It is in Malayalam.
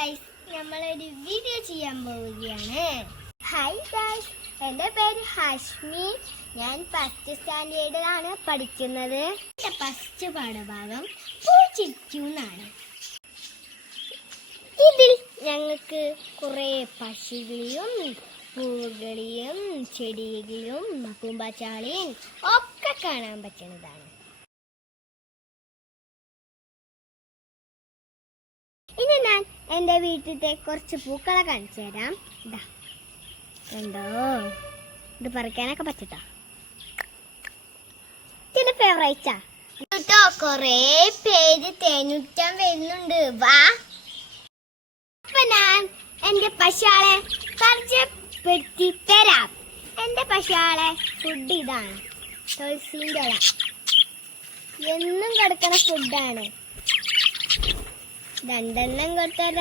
ഗൈസ്, നമ്മളൊരു വീഡിയോ ചെയ്യാൻ പോവുകയാണ്. ഹായ് ഗൈസ്, എൻ്റെ പേര് ഹാഷ്മി. ഞാൻ ഫസ്റ്റ് സ്റ്റാൻഡേർഡിലാണ് പഠിക്കുന്നത്. എൻ്റെ ഫസ്റ്റ് പാഠഭാഗം പൂച്ചിരിക്കുന്നാണ്. ഇതിൽ ഞങ്ങൾക്ക് കുറേ പക്ഷികളെയും പൂവുകളെയും ചെടികളും പൂമ്പാച്ചാളിയും ഒക്കെ കാണാൻ പറ്റുന്നതാണ്. ഇനി ഞാൻ എൻ്റെ വീട്ടിലത്തെ കുറച്ച് പൂക്കളെ കാണിച്ചു തരാം. ഇതാ കണ്ടോ, ഇത് പറിക്കാനൊക്കെ പറ്റട്ടോ. ചില ഫേവറേറ്റാ കേട്ടോ. കൊറേ പേര് തേനുറ്റാൻ വരുന്നുണ്ട്. വാ. അപ്പൊ ഞാൻ എന്റെ പശാളെ പരിചയപ്പെടുത്തി തരാം. എന്റെ പശാളെ ഫുഡ് ഇതാണ്, തുളസിന്റെ ഇല. എന്നും കിടക്കണ ഫുഡാണ്. രണ്ടെണ്ണം കൊടുത്തരാം.